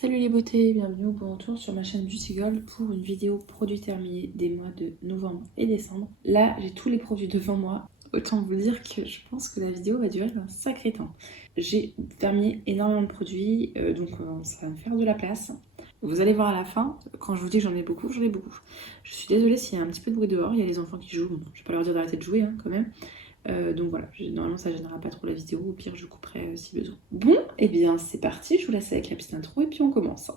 Salut les beautés, bienvenue au bon retour sur ma chaîne Beauty Girl pour une vidéo produits terminés des mois de novembre et décembre. Là, j'ai tous les produits devant moi. Autant vous dire que je pense que la vidéo va durer un sacré temps. J'ai terminé énormément de produits, donc ça va me faire de la place. Vous allez voir à la fin, quand je vous dis que j'en ai beaucoup, j'en ai beaucoup. Je suis désolée s'il y a un petit peu de bruit dehors, il y a les enfants qui jouent. Bon, je vais pas leur dire d'arrêter de jouer hein, quand même. Donc voilà, normalement ça gênera pas trop la vidéo, au pire je couperai si besoin. Bon, et bien c'est parti, je vous laisse avec la petite intro et puis on commence.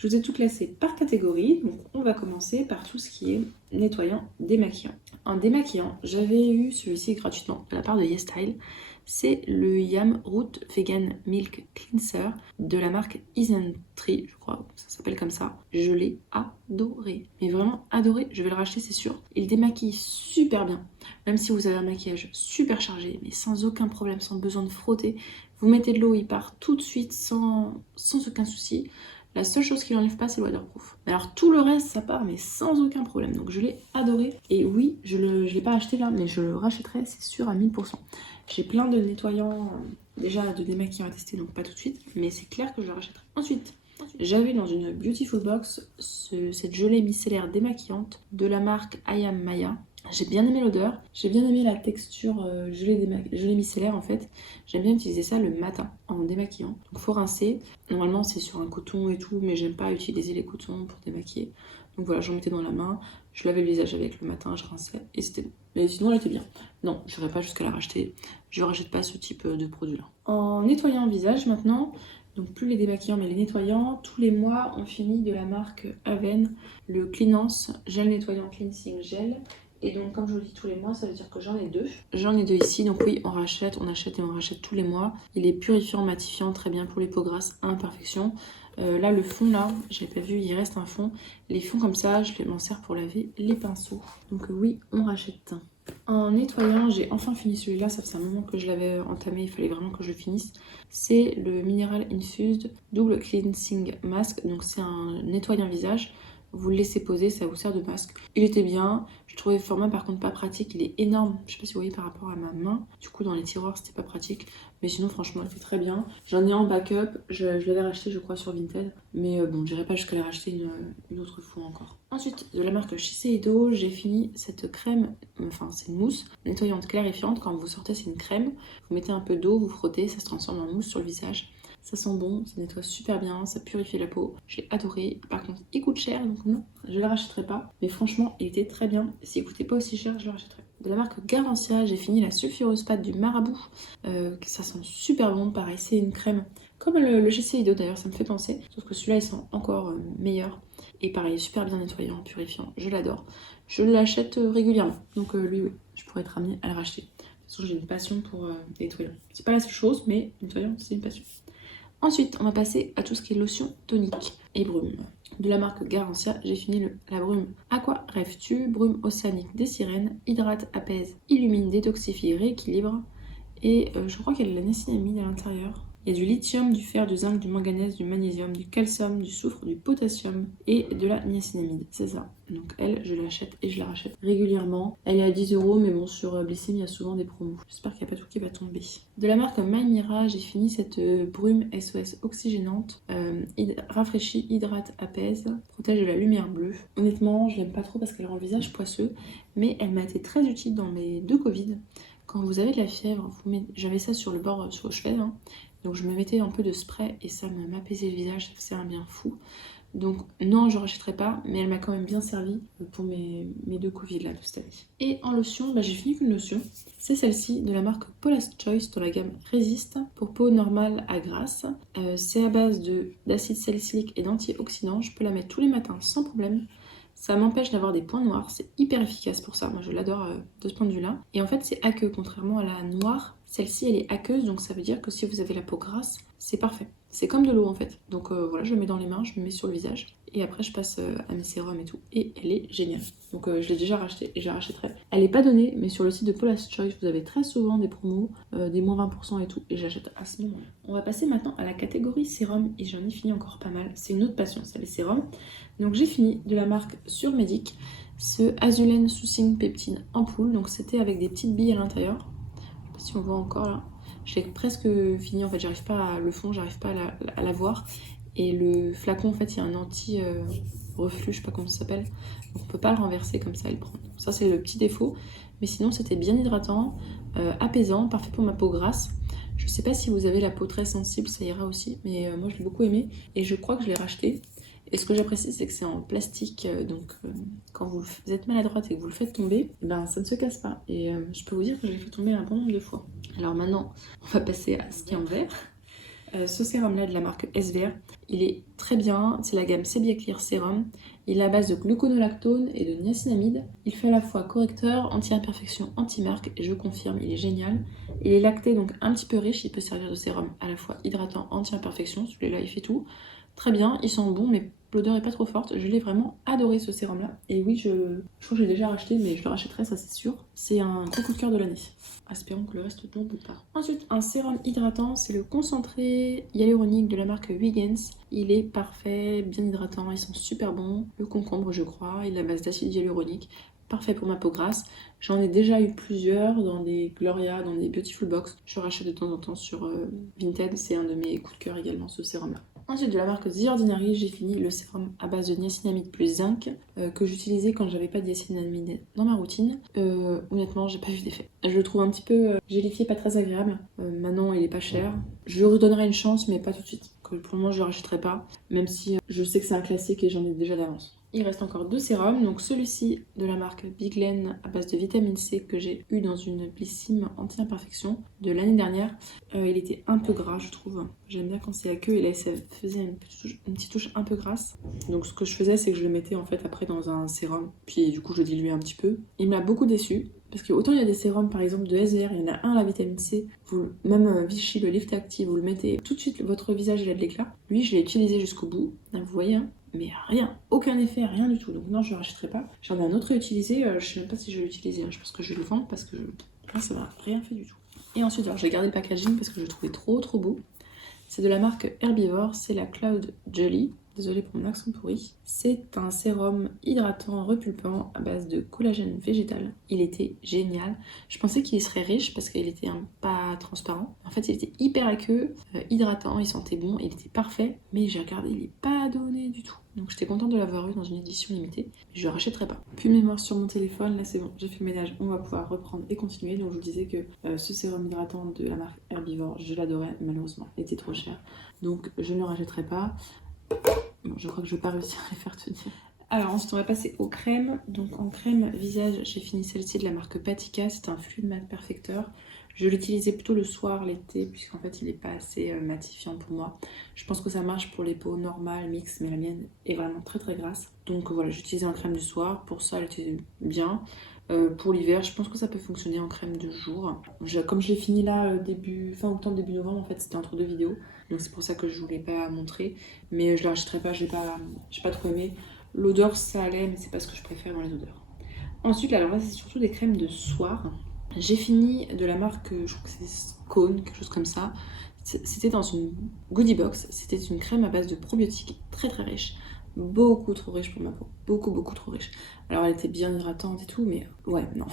Je vous ai tout classé par catégorie, donc on va commencer par tout ce qui est nettoyant démaquillant. En démaquillant, j'avais eu celui-ci gratuitement de la part de YesStyle. C'est le Yam Root Vegan Milk Cleanser de la marque Isntree, je crois, ça s'appelle comme ça. Je l'ai adoré, mais vraiment adoré, je vais le racheter c'est sûr. Il démaquille super bien, même si vous avez un maquillage super chargé, mais sans aucun problème, sans besoin de frotter. Vous mettez de l'eau, il part tout de suite sans aucun souci. La seule chose qui l'enlève pas, c'est le waterproof. Alors tout le reste, ça part, mais sans aucun problème. Donc je l'ai adoré. Et oui, je l'ai pas acheté là, mais je le rachèterai, c'est sûr, à 1000%. J'ai plein de nettoyants, déjà de démaquillants à tester, donc pas tout de suite. Mais c'est clair que je le rachèterai. Ensuite, j'avais dans une Beautiful Box cette gelée micellaire démaquillante de la marque I Am Maya. J'ai bien aimé l'odeur, j'ai bien aimé la texture gelée micellaire en fait. J'aime bien utiliser ça le matin en démaquillant. Donc faut rincer. Normalement c'est sur un coton et tout, mais j'aime pas utiliser les cotons pour démaquiller. Donc voilà, j'en mettais dans la main, je lavais le visage avec le matin, je rinçais et c'était bon. Mais sinon elle était bien. Non, je n'irai pas jusqu'à la racheter. Je rachète pas ce type de produit là. En nettoyant le visage maintenant, donc plus les démaquillants mais les nettoyants, tous les mois on finit de la marque Aven le Cleanance Gel Nettoyant Cleansing Gel. Et donc comme je vous le dis tous les mois, ça veut dire que j'en ai deux. J'en ai deux ici, donc oui, on achète et on rachète tous les mois. Il est purifiant, matifiant, très bien pour les peaux grasses à imperfection. Là, le fond, là, j'avais pas vu, il reste un fond. Les fonds comme ça, je m'en sers pour laver les pinceaux. Donc oui, on rachète. En nettoyant, j'ai enfin fini celui-là, ça faisait un moment que je l'avais entamé, il fallait vraiment que je le finisse. C'est le Mineral Infused Double Cleansing Mask, donc c'est un nettoyant visage. Vous le laissez poser, ça vous sert de masque. Il était bien, je trouvais le format par contre pas pratique, il est énorme. Je sais pas si vous voyez par rapport à ma main, du coup dans les tiroirs c'était pas pratique. Mais sinon franchement il était très bien. J'en ai en backup, je l'avais racheté je crois sur Vinted. Mais bon, j'irai pas jusqu'à la racheter une autre fois encore. Ensuite, de la marque Shiseido, j'ai fini cette crème, enfin c'est une mousse nettoyante clarifiante. Quand vous sortez c'est une crème, vous mettez un peu d'eau, vous frottez, ça se transforme en mousse sur le visage. Ça sent bon, ça nettoie super bien, ça purifie la peau. J'ai adoré. Par contre, il coûte cher, donc non, je ne le rachèterai pas. Mais franchement, il était très bien. S'il coûtait pas aussi cher, je le rachèterai. De la marque Garancia, j'ai fini la sulfureuse pâte du Marabout. Ça sent super bon. Pareil, c'est une crème. Comme le Shiseido d'ailleurs, ça me fait penser. Sauf que celui-là, il sent encore meilleur. Et pareil, super bien nettoyant, purifiant. Je l'adore. Je l'achète régulièrement. Donc lui, oui, je pourrais être amenée à le racheter. De toute façon, j'ai une passion pour les nettoyants. C'est pas la seule chose, mais nettoyant, c'est une passion. Ensuite, on va passer à tout ce qui est lotion tonique et brume. De la marque Garancia, j'ai fini la brume Aqua Rêve-Tu, brume océanique des sirènes, hydrate, apaise, illumine, détoxifie, rééquilibre. Et je crois qu'il y a de la niacinamide à l'intérieur. Il y a du lithium, du fer, du zinc, du manganèse, du magnésium, du calcium, du soufre, du potassium et de la niacinamide. C'est ça. Donc elle, je l'achète et je la rachète régulièrement. Elle est à 10 €, mais bon, sur Blissim, il y a souvent des promos. J'espère qu'il n'y a pas tout qui va tomber. De la marque My Mira, j'ai fini cette brume SOS oxygénante. Rafraîchit, hydrate, apaise, protège de la lumière bleue. Honnêtement, je l'aime pas trop parce qu'elle rend le visage poisseux, mais elle m'a été très utile dans mes deux Covid. Quand vous avez de la fièvre, j'avais ça sur le bord, sur le chevet, hein. Donc je me mettais un peu de spray et ça m'apaisait le visage, ça faisait un bien fou. Donc non, je ne rachèterai pas, mais elle m'a quand même bien servi pour mes deux Covid là de cette année. Et en lotion, j'ai fini qu'une lotion. C'est celle-ci de la marque Paula's Choice dans la gamme Résiste pour peau normale à grasse. C'est à base d'acide salicylique et d'antioxydants. Je peux la mettre tous les matins sans problème. Ça m'empêche d'avoir des points noirs, c'est hyper efficace pour ça, moi je l'adore de ce point de vue là. Et en fait c'est aqueux, contrairement à la noire, celle-ci elle est aqueuse, donc ça veut dire que si vous avez la peau grasse, c'est parfait. C'est comme de l'eau en fait. Donc voilà, je le mets dans les mains, je le mets sur le visage. Et après, je passe à mes sérums et tout. Et elle est géniale. Donc je l'ai déjà rachetée et je la rachèterai. Elle n'est pas donnée, mais sur le site de Paula's Choice, vous avez très souvent des promos, des moins 20% et tout. Et j'achète à ce moment-là. On va passer maintenant à la catégorie sérum. Et j'en ai fini encore pas mal. C'est une autre passion, ça, les sérums. Donc j'ai fini de la marque Surmedic ce Azulène Soothing Peptine ampoule. Donc c'était avec des petites billes à l'intérieur. Je sais pas si on voit encore là. Je l'ai presque fini en fait, j'arrive pas à le fond, j'arrive pas à la voir. Et le flacon en fait, il y a un anti-reflux, je sais pas comment ça s'appelle. Donc on peut pas le renverser comme ça et le prendre. Ça c'est le petit défaut. Mais sinon c'était bien hydratant, apaisant, parfait pour ma peau grasse. Je sais pas si vous avez la peau très sensible, ça ira aussi. Mais moi je l'ai beaucoup aimé et je crois que je l'ai racheté. Et ce que j'apprécie, c'est que c'est en plastique, donc quand vous êtes maladroite et que vous le faites tomber, ben ça ne se casse pas. Et je peux vous dire que je l'ai fait tomber un bon nombre de fois. Alors maintenant, on va passer à ce qui est en vert. Ce sérum-là de la marque SVR, il est très bien, c'est la gamme Sebia Clear Serum. Il est à base de gluconolactone et de niacinamide. Il fait à la fois correcteur, anti-imperfection, anti-marque, et je confirme, il est génial. Il est lacté, donc un petit peu riche, il peut servir de sérum à la fois hydratant, anti-imperfection, celui-là il fait tout. Très bien, il sent bon, mais l'odeur est pas trop forte. Je l'ai vraiment adoré ce sérum là. Et oui, je crois que j'ai déjà racheté, mais je le rachèterai, ça c'est sûr. C'est un gros coup de cœur de l'année. Espérons que le reste ne tombe pas. Ensuite, un sérum hydratant, c'est le concentré hyaluronique de la marque Wiggins. Il est parfait, bien hydratant, ils sont super bons. Le concombre, je crois, il est à base d'acide hyaluronique. Parfait pour ma peau grasse. J'en ai déjà eu plusieurs dans des Gloria, dans des Beautiful Box. Je rachète de temps en temps sur Vinted. C'est un de mes coups de cœur également, ce sérum là. Ensuite, de la marque The Ordinary, j'ai fini le sérum à base de niacinamide plus zinc que j'utilisais quand j'avais pas de niacinamide dans ma routine. Honnêtement, j'ai pas vu d'effet. Je le trouve un petit peu gélifié, pas très agréable. Maintenant, il est pas cher. Je lui redonnerai une chance, mais pas tout de suite. Pour le moment, je le rachèterai pas, même si je sais que c'est un classique et j'en ai déjà d'avance. Il reste encore 2 sérums, donc celui-ci de la marque Biglen à base de vitamine C que j'ai eu dans une Blissim anti-imperfection de l'année dernière. Il était un peu gras, je trouve. J'aime bien quand c'est à queue et là ça faisait une petite touche un peu grasse. Donc ce que je faisais, c'est que je le mettais en fait après dans un sérum, puis du coup je le diluais un petit peu. Il m'a beaucoup déçue. Parce que autant il y a des sérums par exemple de SVR, il y en a un à la vitamine C, même Vichy, le Lift Active, vous le mettez tout de suite, votre visage il a de l'éclat. Lui je l'ai utilisé jusqu'au bout, là, vous voyez, hein, mais rien, aucun effet, rien du tout. Donc non, je ne le rachèterai pas. J'en ai un autre à utiliser, je sais même pas si je vais l'utiliser, hein. Je pense que je vais le vendre parce que là ça m'a rien fait du tout. Et ensuite, alors j'ai gardé le packaging parce que je le trouvais trop beau. C'est de la marque Herbivore, c'est la Cloud Jelly. Désolée pour mon accent pourri. C'est un sérum hydratant repulpant à base de collagène végétal. Il était génial. Je pensais qu'il serait riche parce qu'il était pas transparent. En fait, il était hyper aqueux, hydratant, il sentait bon, il était parfait. Mais j'ai regardé, il n'est pas donné du tout. Donc j'étais contente de l'avoir eu dans une édition limitée. Je ne rachèterai pas. Plus de mémoire sur mon téléphone, là c'est bon, j'ai fait le ménage. On va pouvoir reprendre et continuer. Donc je vous disais que ce sérum hydratant de la marque Herbivore, je l'adorais. Malheureusement, il était trop cher. Donc je ne le rachèterai pas. Bon, je crois que je vais pas réussir à les faire tenir. Alors ensuite on va passer aux crèmes. Donc en crème visage, j'ai fini celle-ci de la marque Patika. C'est un fluide mat perfecteur. Je l'utilisais plutôt le soir, l'été, puisqu'en fait il n'est pas assez matifiant pour moi. Je pense que ça marche pour les peaux normales, mixtes, mais la mienne est vraiment très grasse. Donc voilà, j'utilisais en crème du soir. Pour ça elle était bien. Pour l'hiver, je pense que ça peut fonctionner en crème de jour. Comme je l'ai fini là, fin octobre, début novembre, en fait c'était entre 2 vidéos. Donc c'est pour ça que je voulais pas montrer. Mais je la rachèterai pas, j'ai pas trop aimé. L'odeur ça allait, mais c'est pas ce que je préfère dans les odeurs. Ensuite, alors là c'est surtout des crèmes de soir. J'ai fini de la marque, je crois que c'est Scone, quelque chose comme ça. C'était dans une goodie box. C'était une crème à base de probiotiques très riche. Beaucoup trop riche pour ma peau. Beaucoup trop riche. Alors elle était bien hydratante et tout, mais ouais, non.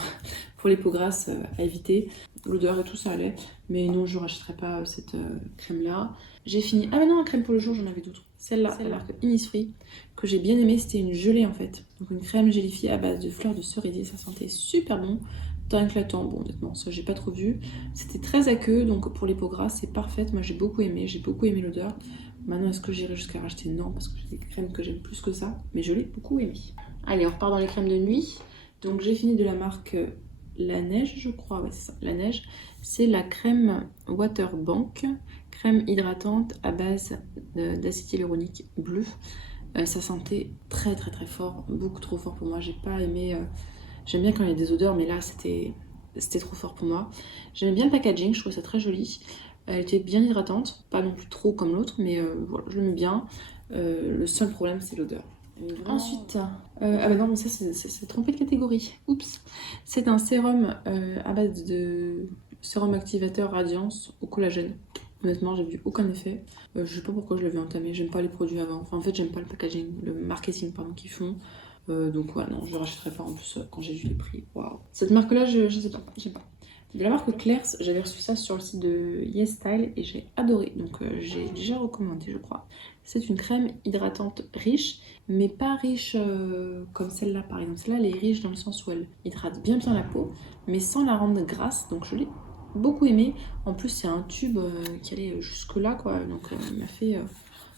Pour les peaux grasses, à éviter. L'odeur et tout, ça allait. Mais non, je ne rachèterai pas cette crème-là. J'ai fini... Ah mais non, la crème pour le jour, j'en avais d'autres. Celle-là, la marque Innisfree, que j'ai bien aimée, c'était une gelée en fait. Donc une crème gélifiée à base de fleurs de cerisier, ça sentait super bon. Teint éclatant, bon honnêtement, ça j'ai pas trop vu. C'était très aqueux, donc pour les peaux grasses, c'est parfait. Moi j'ai beaucoup aimé l'odeur. Maintenant, est-ce que j'irai jusqu'à racheter? Non, parce que j'ai des crèmes que j'aime plus que ça, mais je l'ai beaucoup aimé. Allez, on repart dans les crèmes de nuit. Donc j'ai fini de la marque La Neige, je crois, ouais c'est ça, La Neige. C'est la crème Waterbank, crème hydratante à base d'acide hyaluronique bleu. Ça sentait très fort, beaucoup trop fort pour moi. J'ai pas aimé... J'aime bien quand il y a des odeurs, mais là c'était trop fort pour moi. J'aimais bien le packaging, je trouvais ça très joli. Elle était bien hydratante, pas non plus trop comme l'autre, mais voilà, je l'aimais bien. Le seul problème, c'est l'odeur. Ensuite, ah bah non, mais ça c'est trompé de catégorie. Oups. C'est un sérum à base de sérum activateur radiance au collagène. Honnêtement, j'ai vu aucun effet. Je sais pas pourquoi je l'avais entamé. J'aime pas les produits avant. Enfin, en fait, j'aime pas le packaging, le marketing pardon qu'ils font. Donc ouais, non, je rachèterai pas en plus quand j'ai vu les prix. Waouh. Cette marque-là, je sais pas, j'aime pas. De la marque Claire's, j'avais reçu ça sur le site de YesStyle et j'ai adoré. Donc j'ai déjà recommandé, je crois. C'est une crème hydratante riche, mais pas riche comme celle-là par exemple. Celle-là, elle est riche dans le sens où elle hydrate bien la peau, mais sans la rendre grasse. Donc je l'ai beaucoup aimée. En plus, c'est un tube qui allait jusque là, quoi. Donc il m'a fait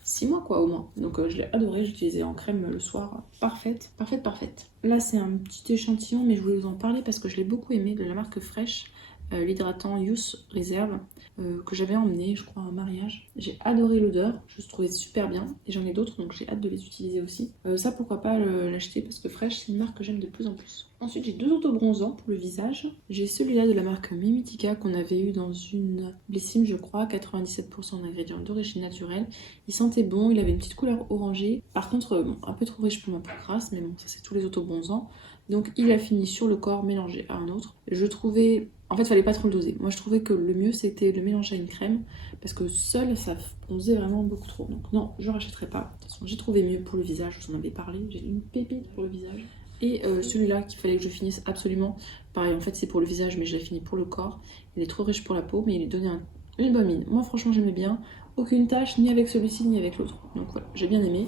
6 mois, quoi, au moins. Donc je l'ai adoré. J'utilisais en crème le soir. Parfaite, parfaite, parfaite. Là, c'est un petit échantillon, mais je voulais vous en parler parce que je l'ai beaucoup aimé, de la marque Fresh. L'hydratant Youth Reserve que j'avais emmené, je crois, à un mariage. J'ai adoré l'odeur, je le trouvais super bien et j'en ai d'autres donc j'ai hâte de les utiliser aussi. Ça, pourquoi pas l'acheter parce que Fresh, c'est une marque que j'aime de plus en plus. Ensuite, j'ai 2 autobronzants pour le visage. J'ai celui-là de la marque Mimitica qu'on avait eu dans une Blissim, je crois, 97% d'ingrédients d'origine naturelle. Il sentait bon, il avait une petite couleur orangée. Par contre, bon, un peu trop riche pour ma peau grasse, mais bon, ça c'est tous les autobronzants. Donc il a fini sur le corps mélangé à un autre. Je trouvais... En fait, il fallait pas trop le doser. Moi, je trouvais que le mieux, c'était de le mélanger à une crème. Parce que seul, ça bronzait vraiment beaucoup trop. Donc non, je rachèterai pas. De toute façon, j'ai trouvé mieux pour le visage. Je vous en avais parlé. J'ai une pépite pour le visage. Et celui-là qu'il fallait que je finisse absolument. Pareil, en fait, c'est pour le visage, mais je l'ai fini pour le corps. Il est trop riche pour la peau, mais il est donné une bonne mine. Moi, franchement, j'aimais bien. Aucune tache, ni avec celui-ci, ni avec l'autre. Donc voilà, j'ai bien aimé.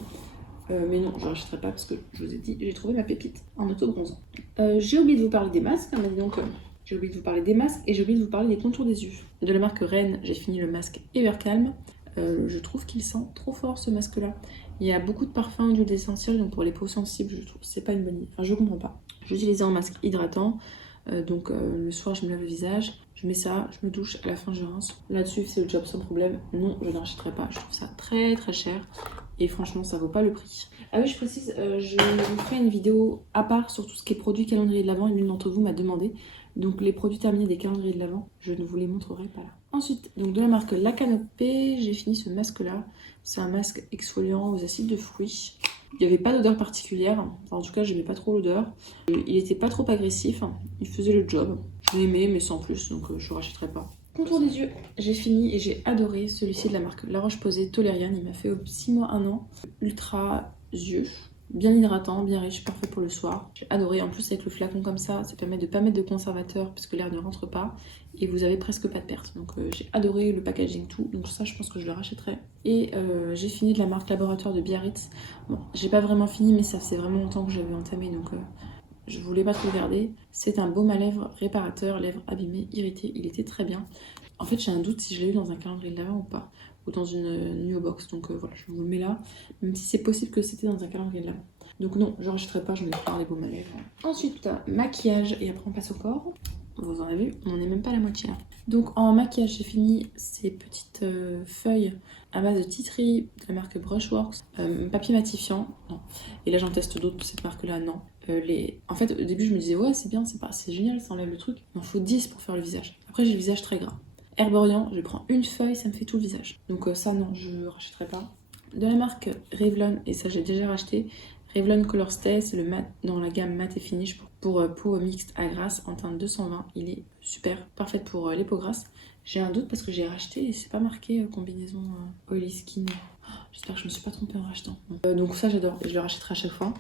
Mais non, je ne rachèterai pas parce que je vous ai dit, j'ai trouvé ma pépite en auto-bronzant. J'ai oublié de vous parler des masques, hein, donc j'ai oublié de vous parler des masques et j'ai oublié de vous parler des contours des yeux. De la marque Rennes, j'ai fini le masque Evercalm. Je trouve qu'il sent trop fort ce masque-là. Il y a beaucoup de parfums, d'huile essentielle, donc pour les peaux sensibles, je trouve que c'est pas une bonne idée. Enfin, je comprends pas. J'utilisais en masque hydratant. Donc le soir je me lave le visage, je mets ça, je me douche, à la fin je rince. Là-dessus c'est le job sans problème. Non, je ne rachèterai pas, je trouve ça très très cher et franchement ça vaut pas le prix. Ah oui, je précise, je vous ferai une vidéo à part sur tout ce qui est produits calendrier de l'Avent et l'une d'entre vous m'a demandé. Donc les produits terminés des calendriers de l'Avent, je ne vous les montrerai pas là. Ensuite, donc de la marque La Canopée, j'ai fini ce masque là. C'est un masque exfoliant aux acides de fruits. Il n'y avait pas d'odeur particulière, enfin, en tout cas j'aimais pas trop l'odeur. Il était pas trop agressif, il faisait le job. Je l'aimais mais sans plus, donc je rachèterai pas. Contour des yeux, j'ai fini et j'ai adoré celui-ci de la marque La Roche-Posay Tolériane. Il m'a fait 6 mois, 1 an. Ultra yeux, bien hydratant, bien riche, parfait pour le soir. J'ai adoré, en plus avec le flacon comme ça permet de pas mettre de conservateur parce que l'air ne rentre pas. Et vous avez presque pas de perte. Donc j'ai adoré le packaging tout. Donc ça je pense que je le rachèterai. Et j'ai fini de la marque Laboratoire de Biarritz. Bon, j'ai pas vraiment fini mais ça faisait vraiment longtemps que j'avais entamé donc je voulais pas trop le garder. C'est un baume à lèvres réparateur, lèvres abîmées, irritées. Il était très bien. En fait j'ai un doute si je l'ai eu dans un calendrier de l'Avent ou pas. Ou dans une New Box. Donc voilà, je vous le mets là. Même si c'est possible que c'était dans un calendrier de l'Avent. Donc non, je rachèterai pas, je vais faire les baumes à lèvres. Ensuite, maquillage et après on passe au corps. Vous en avez vu, on n'en est même pas à la moitié là. Donc en maquillage, j'ai fini ces petites feuilles à base de tea tree de la marque Brushworks. Papier matifiant, non. Et là j'en teste d'autres de cette marque-là, non. En fait, au début je me disais ouais c'est bien, c'est génial, ça enlève le truc. Il en faut 10 pour faire le visage. Après j'ai le visage très gras. Herborian, je prends une feuille, ça me fait tout le visage. Donc ça non, je rachèterai pas. De la marque Revlon, et ça j'ai déjà racheté. Revlon Color Stay, c'est le mat dans la gamme mat et finish pour peau mixte à grasse en teinte 220. Il est super, parfait pour les peaux grasses. J'ai un doute parce que j'ai racheté et c'est pas marqué combinaison oily skin. Oh, j'espère que je me suis pas trompée en rachetant. Donc ça j'adore, je le rachèterai à chaque fois.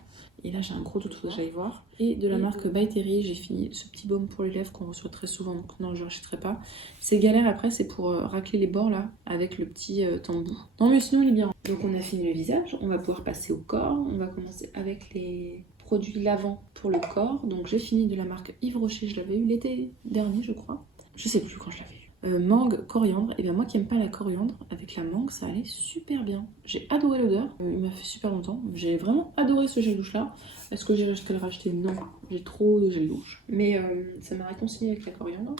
Et là j'ai un gros doute, faut que j'aille voir. Et de la marque By Terry, j'ai fini ce petit baume pour les lèvres qu'on reçoit très souvent. Donc non, je ne rachèterai pas. C'est galère après, c'est pour racler les bords là, avec le petit tambour. Non mais sinon il est bien. Donc on a fini le visage, on va pouvoir passer au corps. On va commencer avec les produits lavants pour le corps. Donc j'ai fini de la marque Yves Rocher, je l'avais eu l'été dernier je crois. Je sais plus quand je l'avais eu. Mangue, coriandre, et bien moi qui aime pas la coriandre, avec la mangue ça allait super bien. J'ai adoré l'odeur, il m'a fait super longtemps. J'ai vraiment adoré ce gel douche là. Est-ce que j'ai acheté le racheter? Non, j'ai trop de gel douche. Mais ça m'a réconcilié avec la coriandre.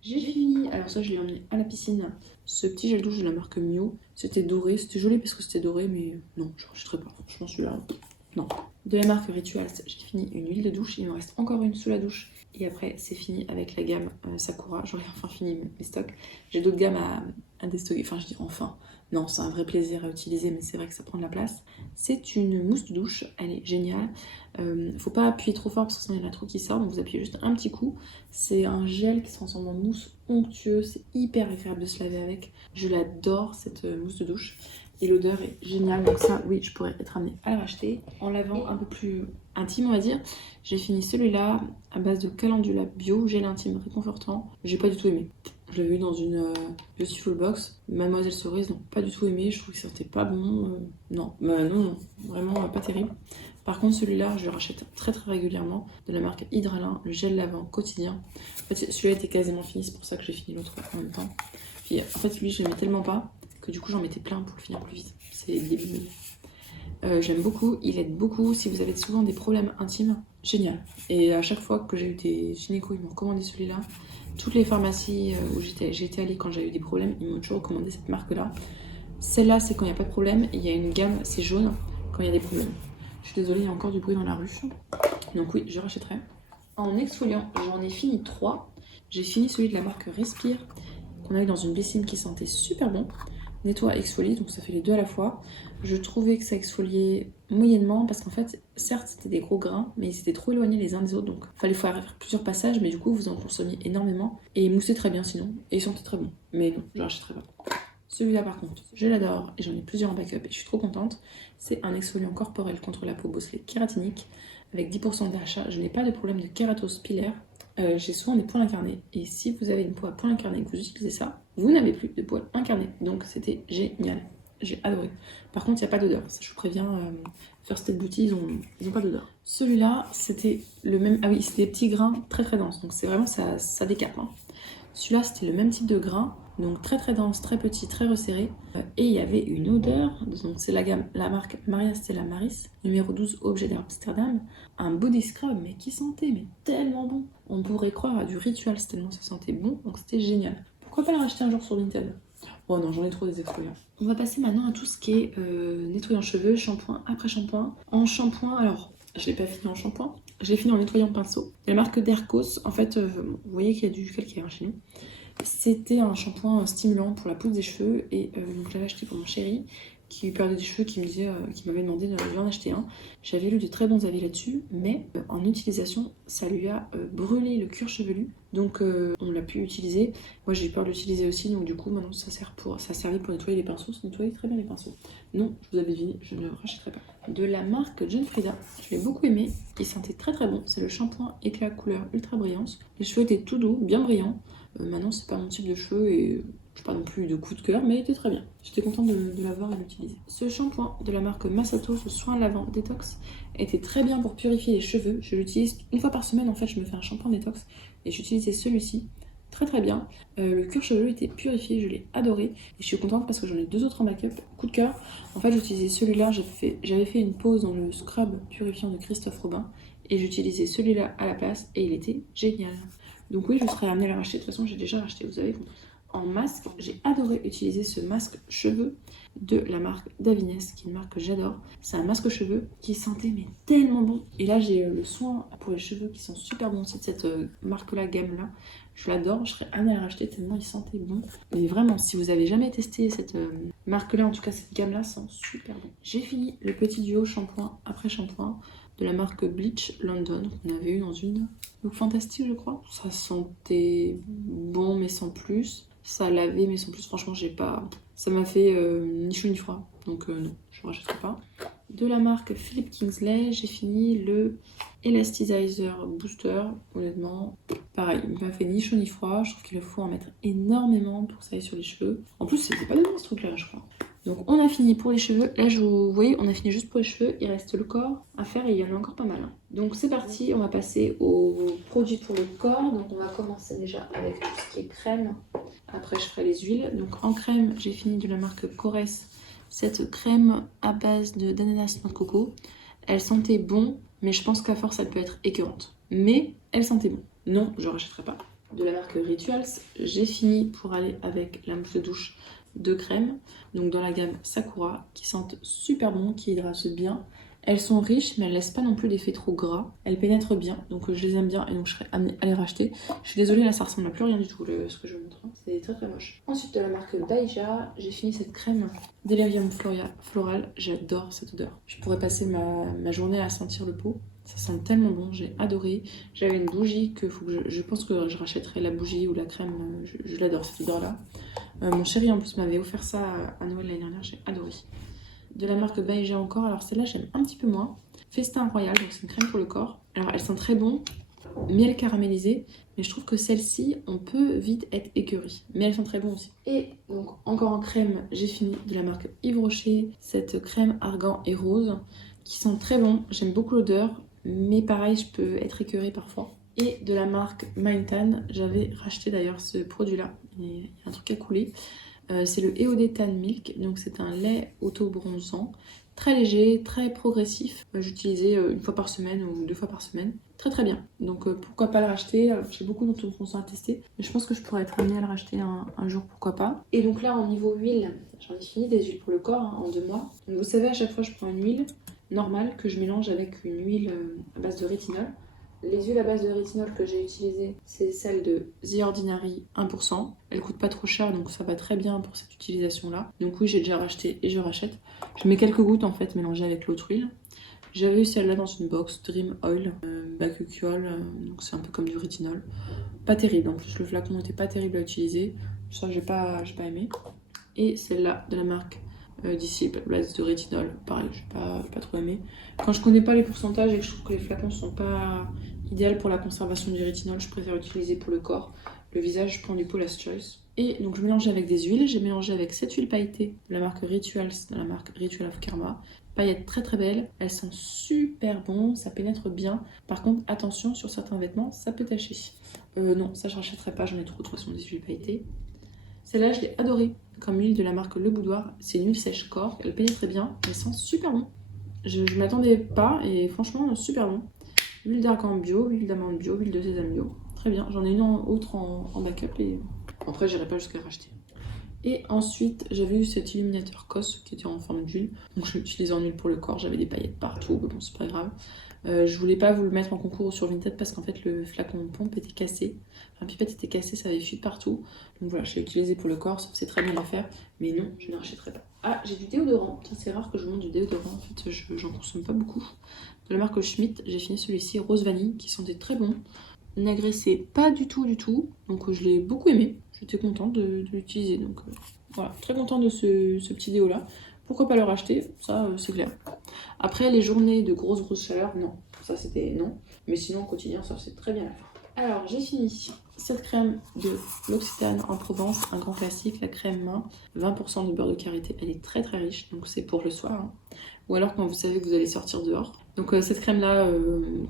J'ai fini, alors ça je l'ai emmené à la piscine, ce petit gel douche de la marque Mio. C'était doré, c'était joli parce que c'était doré, mais non, je rachèterai pas. Franchement celui-là, non. De la marque Rituals, j'ai fini une huile de douche, il me reste encore une sous la douche. Et après, c'est fini avec la gamme Sakura. J'aurais enfin fini mes stocks. J'ai d'autres gammes à déstocker. Enfin, je dis enfin. Non, c'est un vrai plaisir à utiliser, mais c'est vrai que ça prend de la place. C'est une mousse de douche. Elle est géniale. Faut pas appuyer trop fort parce que sinon il y en a trop qui sortent. Donc vous appuyez juste un petit coup. C'est un gel qui se transforme en mousse onctueuse. C'est hyper agréable de se laver avec. Je l'adore, cette mousse de douche. Et l'odeur est géniale. Donc ça, oui, je pourrais être amenée à le racheter. En lavant un peu plus intime, on va dire. J'ai fini celui-là à base de calendula bio, gel intime réconfortant. J'ai pas du tout aimé. Je l'avais eu dans une Beautiful Box. Mademoiselle Cerise, non, pas du tout aimé. Je trouve que ça sentait pas bon. Non, non, vraiment pas terrible. Par contre, celui-là, je le rachète très régulièrement. De la marque Hydralin, le gel lavant quotidien. En fait, celui-là était quasiment fini, c'est pour ça que j'ai fini l'autre en même temps. Puis en fait, lui, je l'aimais tellement pas que du coup, j'en mettais plein pour le finir plus vite. C'est débile. J'aime beaucoup, il aide beaucoup si vous avez souvent des problèmes intimes, génial. Et à chaque fois que j'ai eu des gynécos, ils m'ont recommandé celui-là. Toutes les pharmacies où j'ai été allée quand j'ai eu des problèmes, ils m'ont toujours recommandé cette marque-là. Celle-là, c'est quand il n'y a pas de problème. Il y a une gamme, c'est jaune, quand il y a des problèmes. Je suis désolée, il y a encore du bruit dans la rue. Donc oui, je rachèterai. En exfoliant, j'en ai fini 3. J'ai fini celui de la marque Respire, qu'on a eu dans une Bessime qui sentait super bon. Nettoie, exfolie, donc ça fait les deux à la fois. Je trouvais que ça exfoliait moyennement parce qu'en fait, certes, c'était des gros grains, mais ils étaient trop éloignés les uns des autres, donc fallait faire plusieurs passages, mais du coup, vous en consommiez énormément. Et il moussait très bien sinon, et il sentait très bon. Mais non, je rachèterai pas. Celui-là, par contre, je l'adore et j'en ai plusieurs en backup et je suis trop contente. C'est un exfoliant corporel contre la peau bosselée kératinique avec 10% d'achat. Je n'ai pas de problème de kératose pilaire. J'ai souvent des poils incarnés et si vous avez une peau à poils incarnés et que vous utilisez ça, vous n'avez plus de poils incarnés. Donc c'était génial. J'ai adoré. Par contre, il n'y a pas d'odeur. Ça, je vous préviens, First Aid Beauty, ils ont pas d'odeur. Celui-là, c'était le même. Ah oui, c'était des petits grains très denses. Donc c'est vraiment ça décape. Hein. Celui-là, c'était le même type de grain. Donc très dense, très petit, très resserré. Et il y avait une odeur. Donc c'est la marque Maria Stella Maris, numéro 12, objet d'Amsterdam. Un body scrub, mais qui sentait mais tellement bon. On pourrait croire à du rituel, tellement ça sentait bon. Donc c'était génial. Pourquoi pas le racheter un jour sur Vinted? Oh non, j'en ai trop des exfoliants. On va passer maintenant à tout ce qui est nettoyant cheveux, shampoing après shampoing. En shampoing, alors, je l'ai pas fini en shampoing, je l'ai fini en nettoyant pinceau. La marque Dercos, en fait, vous voyez qu'il y a du calcaire chez nous. C'était un shampoing stimulant pour la pousse des cheveux et donc je l'avais acheté pour mon chéri qui perdait des cheveux, qui m'avait demandé de lui en acheter un. J'avais lu de très bons avis là-dessus, mais en utilisation, ça lui a brûlé le cuir chevelu. Donc on l'a pu utiliser. Moi j'ai eu peur de l'utiliser aussi, donc du coup maintenant ça servait pour nettoyer les pinceaux. Ça nettoyait très bien les pinceaux. Non, je vous avais deviné, je ne le rachèterai pas. De la marque John Frieda, je l'ai beaucoup aimé. Il sentait très bon. C'est le shampoing éclat couleur ultra brillance. Les cheveux étaient tout doux, bien brillants. Maintenant c'est pas mon type de cheveux et je pas non plus de coup de cœur, mais il était très bien. J'étais contente de l'avoir et de l'utiliser. Ce shampoing de la marque Masato, ce soin lavant détox, était très bien pour purifier les cheveux. Je l'utilise une fois par semaine, en fait, je me fais un shampoing détox et j'utilisais celui-ci. Très bien. Le cuir chevelu était purifié, je l'ai adoré. Et je suis contente parce que j'en ai deux autres en backup. Coup de cœur. En fait, j'utilisais celui-là. J'avais fait une pause dans le scrub purifiant de Christophe Robin. Et j'utilisais celui-là à la place. Et il était génial. Donc oui, je serais amenée à le racheter. De toute façon, j'ai déjà racheté, vous avez compris. En masque, j'ai adoré utiliser ce masque cheveux de la marque Davines, qui est une marque que j'adore. C'est un masque cheveux qui sentait mais tellement bon. Et là, j'ai le soin pour les cheveux qui sont super bons. C'est de cette marque-là, gamme-là. Je l'adore, je serais amenée à la racheter tellement il sentait bon. Mais vraiment, si vous avez jamais testé cette marque-là, en tout cas cette gamme-là, sent super bon. J'ai fini le petit duo shampoing après shampoing de la marque Bleach London, qu'on avait eu dans une Look Fantastique, je crois. Ça sentait bon, mais sans plus. Ça lavait, mais sans plus. Franchement, j'ai pas. Ça m'a fait ni chaud ni froid. Donc, non, je ne rachèterai pas. De la marque Philippe Kingsley, j'ai fini le Elasticizer Booster. Honnêtement, pareil, il m'a fait ni chaud ni froid. Je trouve qu'il faut en mettre énormément pour que ça aille sur les cheveux. En plus, c'était pas donné ce truc-là, je crois. Donc on a fini pour les cheveux. Là, vous voyez, on a fini juste pour les cheveux. Il reste le corps à faire et il y en a encore pas mal. Hein. Donc c'est parti, on va passer aux produits pour le corps. Donc on va commencer déjà avec tout ce qui est crème. Après, je ferai les huiles. Donc en crème, j'ai fini de la marque Corès. Cette crème à base d'ananas noix de coco. Elle sentait bon, mais je pense qu'à force, elle peut être écœurante. Mais elle sentait bon. Non, je ne rachèterai pas. De la marque Rituals, j'ai fini pour aller avec la mousse de douche de crème, donc dans la gamme Sakura, qui sentent super bon, qui hydrate bien Elles sont riches, mais elles laissent pas non plus d'effet trop gras. Elles pénètrent bien, donc je les aime bien et donc je serais amenée à les racheter. Je suis désolée, là ça ressemble à plus rien du tout ce que je vous montre. C'est très très moche. Ensuite de la marque Daija, j'ai fini cette crème Delirium Floral. J'adore cette odeur. Je pourrais passer ma journée à sentir le pot. Ça sent tellement bon, j'ai adoré. J'avais une bougie que je pense que je rachèterai la bougie ou la crème. Je l'adore cette odeur là. Mon chéri en plus m'avait offert ça à Noël l'année dernière, j'ai adoré. De la marque Daija encore, alors celle-là j'aime un petit peu moins. Festin Royal, donc c'est une crème pour le corps. Alors elle sent très bon, miel caramélisé, mais je trouve que celle-ci, on peut vite être écœurée. Mais elles sont très bon aussi. Et donc encore en crème, j'ai fini de la marque Yves Rocher, cette crème argan et rose, qui sent très bon. J'aime beaucoup l'odeur, mais pareil, je peux être écœurée parfois. Et de la marque Mindtan, j'avais racheté d'ailleurs ce produit-là. Il y a un truc à couler. C'est le EOD Tan Milk, donc c'est un lait auto-bronzant, très léger, très progressif. J'utilisais une fois par semaine ou 2 fois par semaine. Très très bien. Donc pourquoi pas le racheter. J'ai beaucoup d'auto-bronzant à tester, mais je pense que je pourrais être amenée à le racheter un jour, pourquoi pas. Et donc là, en niveau huile, j'en ai fini des huiles pour le corps en 2 mois. Donc vous savez, à chaque fois, je prends une huile normale que je mélange avec une huile à base de rétinol. Les huiles à base de rétinol que j'ai utilisées, c'est celle de The Ordinary 1%. Elle coûte pas trop cher, donc ça va très bien pour cette utilisation-là. Donc oui, j'ai déjà racheté et je rachète. Je mets quelques gouttes en fait mélangées avec l'autre huile. J'avais eu celle-là dans une box, Dream Oil, Bakuchiol, donc c'est un peu comme du rétinol. Pas terrible, en plus le flacon n'était pas terrible à utiliser. Ça, j'ai pas aimé. Et celle-là de la marque d'ici, base de rétinol, pareil, j'ai pas trop aimé. Quand je connais pas les pourcentages et que je trouve que les flacons sont pas idéaux pour la conservation du rétinol, je préfère utiliser pour le corps. Le visage, je prends du Paula's Choice. Et donc je mélange avec des huiles, j'ai mélangé avec cette huile pailletée de la marque Rituals, de la marque Ritual of Karma. Paillettes très très belles, elles sont super bon, ça pénètre bien. Par contre, attention, sur certains vêtements, ça peut tacher. Non, ça je rachèterai pas, j'en ai trop de toute façon des huiles pailletées. Celle-là, je l'ai adorée, comme huile de la marque Le Boudoir. C'est une huile sèche corps, elle pénètre bien, elle sent super bon. Je m'attendais pas et franchement, super bon. Huile d'argan bio, huile d'amande bio, huile de sésame bio. Très bien, j'en ai une autre en backup et après, j'irai pas jusqu'à racheter. Et ensuite, j'avais eu cet illuminateur COS qui était en forme d'huile. Donc je l'utilisais en huile pour le corps, j'avais des paillettes partout, mais bon, c'est pas grave. Je voulais pas vous le mettre en concours sur Vinted parce qu'en fait le flacon pompe était cassé. Enfin, la pipette était cassée, ça avait fuite partout. Donc voilà, je l'ai utilisé pour le corps, ça faisait très bien l'affaire. Mais non, je ne rachèterai pas. Ah, j'ai du déodorant. C'est rare que je vous montre du déodorant. En fait, j'en consomme pas beaucoup. De la marque Schmitt, j'ai fini celui-ci rose vanille qui sentait très bon. N'agressait pas du tout. Donc je l'ai beaucoup aimé. J'étais contente de l'utiliser. Donc voilà, très contente de ce petit déo là. Pourquoi pas le racheter? Ça, c'est clair. Après, les journées de grosse chaleur, non. Ça, c'était non. Mais sinon, au quotidien, ça, c'est très bien à faire. Alors, j'ai fini cette crème de l'Occitane en Provence, un grand classique, la crème main, 20% de beurre de karité. Elle est très très riche, donc c'est pour le soir. Hein. Ou alors quand vous savez que vous allez sortir dehors. Donc cette crème-là,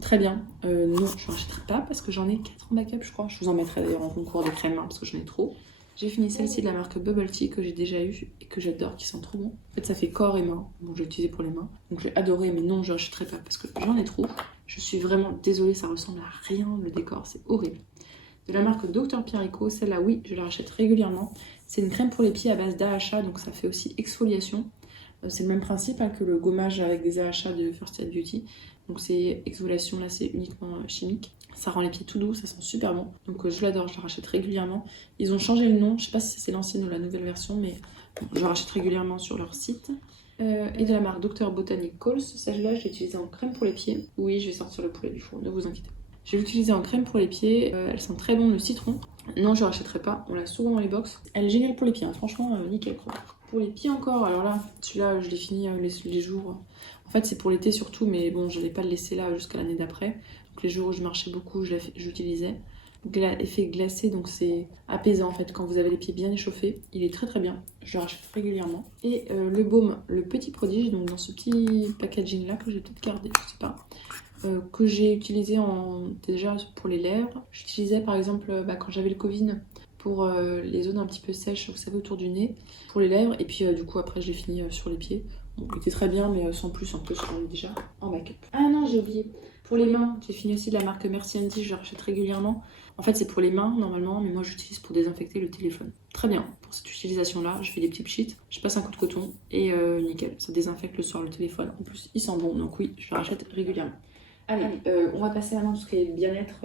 très bien. Non, je n'en achèterai pas parce que j'en ai 4 en backup, je crois. Je vous en mettrai d'ailleurs en concours de crème main parce que j'en ai trop. J'ai fini celle-ci de la marque Bubble Tea que j'ai déjà eu et que j'adore, qui sent trop bon. En fait, ça fait corps et main. Bon, je l'ai utilisé pour les mains. Donc j'ai adoré, mais non, je n'achèterai pas parce que j'en ai trop. Je suis vraiment désolée, ça ressemble à rien, le décor, c'est horrible. De la marque Dr Pierrico, celle-là, oui, je la rachète régulièrement. C'est une crème pour les pieds à base d'AHA, donc ça fait aussi exfoliation. C'est le même principe hein, que le gommage avec des AHA de First Aid Beauty. Donc c'est exfoliation, là c'est uniquement chimique. Ça rend les pieds tout doux, ça sent super bon. Donc je l'adore, je la rachète régulièrement. Ils ont changé le nom, je sais pas si c'est l'ancienne ou la nouvelle version, mais bon, je la rachète régulièrement sur leur site. Et de la marque Dr Botanic Coals, celle-là je l'ai utilisée en crème pour les pieds. Oui, je vais sortir le poulet du four, ne vous inquiétez pas. Je l'ai utilisée en crème pour les pieds, elle sent très bon le citron. Non, je ne rachèterai pas, on l'a souvent dans les box. Elle est géniale pour les pieds, hein. Franchement, nickel quoi. Pour les pieds encore, alors là, celui-là je l'ai fini les jours. En fait, c'est pour l'été surtout, mais bon, je n'allais pas le laisser là jusqu'à l'année d'après. Donc les jours où je marchais beaucoup, j'utilisais. Effet glacé, donc c'est apaisant en fait quand vous avez les pieds bien échauffés. Il est très très bien, je le rachète régulièrement. Et le baume, le petit prodige, donc dans ce petit packaging là que j'ai peut-être gardé, je sais pas. Que j'ai utilisé déjà pour les lèvres. J'utilisais par exemple quand j'avais le Covid pour les zones un petit peu sèches, vous savez, autour du nez, pour les lèvres. Et puis du coup après je l'ai fini sur les pieds. Donc c'était très bien, mais sans plus, en plus, on est déjà en backup. Ah non, j'ai oublié. Pour les mains, j'ai fini aussi de la marque Merci Andy, je la rachète régulièrement. En fait, c'est pour les mains normalement, mais moi j'utilise pour désinfecter le téléphone. Très bien, pour cette utilisation-là, je fais des petits pchits, je passe un coup de coton et nickel, ça désinfecte le soir le téléphone. En plus, il sent bon, donc oui, je la rachète régulièrement. Allez, on va passer maintenant tout ce qui est bien-être,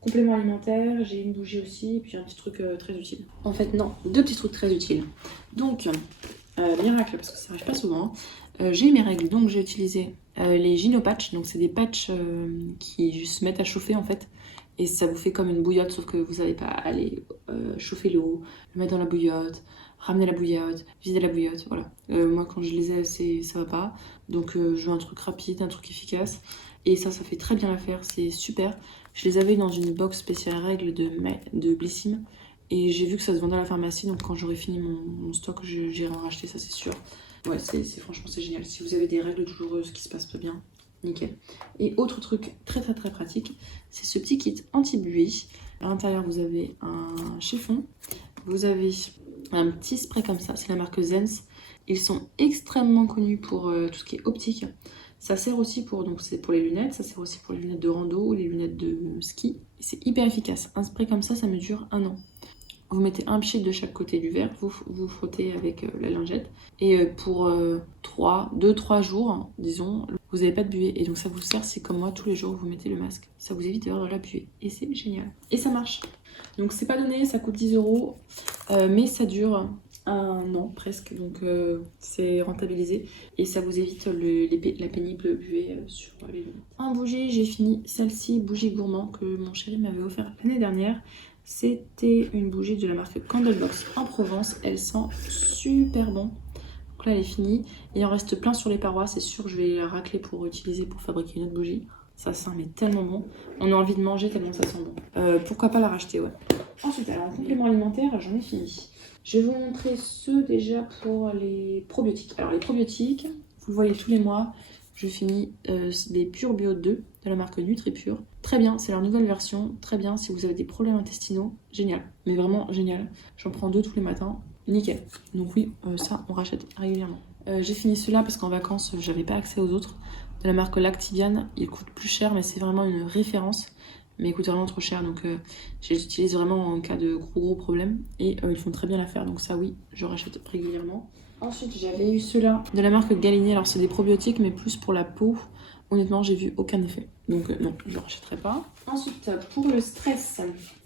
complément alimentaire. J'ai une bougie aussi, et puis un petit truc très utile. En fait, non, deux petits trucs très utiles. Donc, miracle, parce que ça arrive pas souvent. J'ai eu mes règles, donc j'ai utilisé les Gynopatch. Donc, c'est des patchs qui se mettent à chauffer en fait. Et ça vous fait comme une bouillotte, sauf que vous n'avez pas à aller chauffer l'eau, le mettre dans la bouillotte, ramener la bouillotte, vider la bouillotte, voilà. Moi, quand je les ai, ça va pas. Donc, je veux un truc rapide, un truc efficace. Et ça fait très bien l'affaire, c'est super. Je les avais dans une box spéciale règles de Blissim. Et j'ai vu que ça se vendait à la pharmacie, donc quand j'aurai fini mon stock, j'irai en racheter, ça c'est sûr. Ouais, franchement, c'est génial. Si vous avez des règles douloureuses qui se passent pas bien, nickel. Et autre truc très pratique, c'est ce petit kit anti-buée. À l'intérieur, vous avez un chiffon, vous avez un petit spray comme ça, c'est la marque Zenz. Ils sont extrêmement connus pour tout ce qui est optique. Ça sert aussi donc c'est pour les lunettes, ça sert aussi pour les lunettes de rando ou les lunettes de ski. Et c'est hyper efficace. Un spray comme ça me dure 1 an. Vous mettez un pchit de chaque côté du verre, vous frottez avec la lingette. Et pour 2-3 jours, disons, vous n'avez pas de buée. Et donc ça vous sert si comme moi, tous les jours, vous mettez le masque. Ça vous évite d'avoir de la buée. Et c'est génial. Et ça marche. Donc c'est pas donné, ça coûte 10 €. Mais ça dure 1 an presque. Donc c'est rentabilisé. Et ça vous évite la pénible buée sur les lunettes. En bougie, j'ai fini celle-ci, bougie gourmand, que mon chéri m'avait offert l'année dernière. C'était une bougie de la marque Candlebox en Provence. Elle sent super bon. Donc là, elle est finie. Il en reste plein sur les parois. C'est sûr, je vais la racler pour utiliser pour fabriquer une autre bougie. Ça sent mais tellement bon. On a envie de manger tellement ça sent bon. Pourquoi pas la racheter, ouais. Ensuite, alors en complément alimentaire, j'en ai fini. Je vais vous montrer ceux déjà pour les probiotiques. Alors les probiotiques, vous le voyez tous les mois. Je finis les Pure Bio 2 de la marque NutriPure. Très bien, c'est leur nouvelle version. Très bien, si vous avez des problèmes intestinaux, génial. Mais vraiment génial. J'en prends 2 tous les matins. Nickel. Donc oui, ça, on rachète régulièrement. J'ai fini ceux-là parce qu'en vacances, j'avais pas accès aux autres. De la marque Lactibiane, ils coûtent plus cher, mais c'est vraiment une référence. Mais ils coûtent vraiment trop cher, donc je les utilise vraiment en cas de gros problèmes. Et ils font très bien l'affaire, donc ça oui, je rachète régulièrement. Ensuite, j'avais eu ceux-là de la marque Galini. Alors, c'est des probiotiques, mais plus pour la peau. Honnêtement, j'ai vu aucun effet. Donc, non, je ne rachèterai pas. Ensuite, pour le stress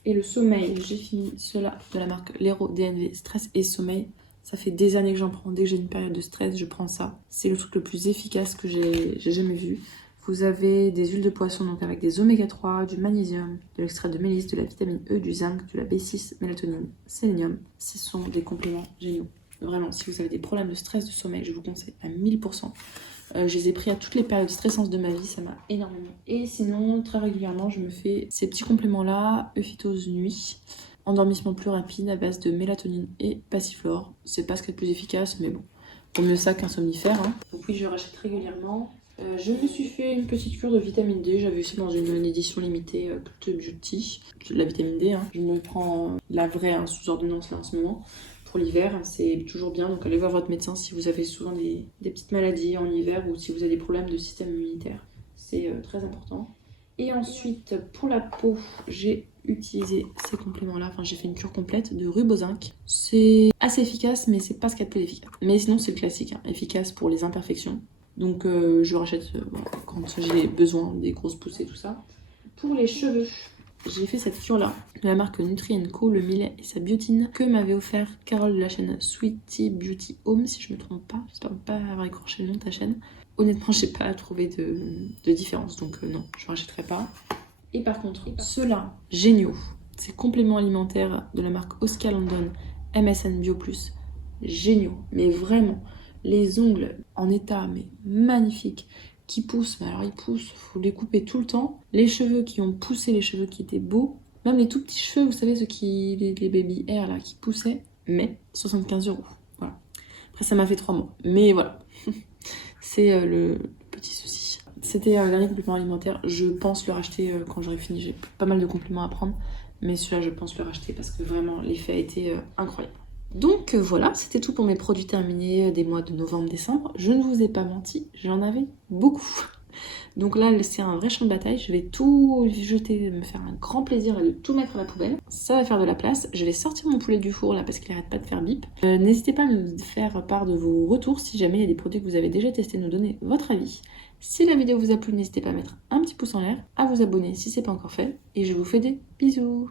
et le sommeil, j'ai fini ceux-là de la marque Lero DNV Stress et Sommeil. Ça fait des années que j'en prends. Dès que j'ai une période de stress, je prends ça. C'est le truc le plus efficace que j'ai jamais vu. Vous avez des huiles de poisson, donc avec des oméga 3, du magnésium, de l'extrait de mélisse, de la vitamine E, du zinc, de la B6, mélatonine, sélénium. Ce sont des compléments géniaux. Vraiment, si vous avez des problèmes de stress, de sommeil, je vous conseille à 1000%. Je les ai pris à toutes les périodes stressantes de ma vie, ça m'a énormément. Et sinon, très régulièrement, je me fais ces petits compléments-là, Euphytose nuit, endormissement plus rapide à base de mélatonine et passiflore. C'est pas ce qu'il y a de plus efficace, mais bon, vaut mieux ça qu'un somnifère. Hein. Donc oui, je rachète régulièrement. Je me suis fait une petite cure de vitamine D, j'avais eu ça dans une édition limitée Cult Beauty, de la vitamine D. Hein. Je me prends la vraie sous ordonnance là en ce moment. Pour l'hiver, c'est toujours bien, donc allez voir votre médecin si vous avez souvent des petites maladies en hiver ou si vous avez des problèmes de système immunitaire. C'est très important. Et ensuite, pour la peau, j'ai utilisé ces compléments-là. Enfin, j'ai fait une cure complète de Rubozinc. C'est assez efficace, mais c'est pas ce qu'il y a de plus efficace. Mais sinon, c'est le classique, efficace pour les imperfections. Donc, je rachète quand j'ai besoin des grosses poussées, tout ça. Pour les cheveux, j'ai fait cette cure-là de la marque Nutri & Co, le millet et sa biotine que m'avait offert Carole de la chaîne Sweetie Beauty Home, si je me trompe pas. J'espère pas avoir écorché le nom de ta chaîne. Honnêtement, j'ai pas trouvé de différence, donc non, je ne rachèterai pas. Et par contre, ceux-là, géniaux. Ces compléments alimentaires de la marque Oscar London MSN Bio+, géniaux, mais vraiment, les ongles en état, mais magnifiques, qui poussent, mais alors ils poussent, faut les couper tout le temps. Les cheveux qui ont poussé, les cheveux qui étaient beaux, même les tout petits cheveux, vous savez, les baby hair là, qui poussaient, mais 75 €. Voilà. Après, ça m'a fait 3 mois, mais voilà. C'est le petit souci. C'était le dernier complément alimentaire. Je pense le racheter quand j'aurai fini. J'ai pas mal de compléments à prendre, mais celui-là, je pense le racheter parce que vraiment, l'effet a été incroyable. Donc voilà, c'était tout pour mes produits terminés des mois de novembre-décembre. Je ne vous ai pas menti, j'en avais beaucoup. Donc là, c'est un vrai champ de bataille. Je vais tout jeter, me faire un grand plaisir et de tout mettre à la poubelle. Ça va faire de la place. Je vais sortir mon poulet du four là parce qu'il arrête pas de faire bip. N'hésitez pas à me faire part de vos retours si jamais il y a des produits que vous avez déjà testés, nous donner votre avis. Si la vidéo vous a plu, n'hésitez pas à mettre un petit pouce en l'air, à vous abonner si ce n'est pas encore fait. Et je vous fais des bisous.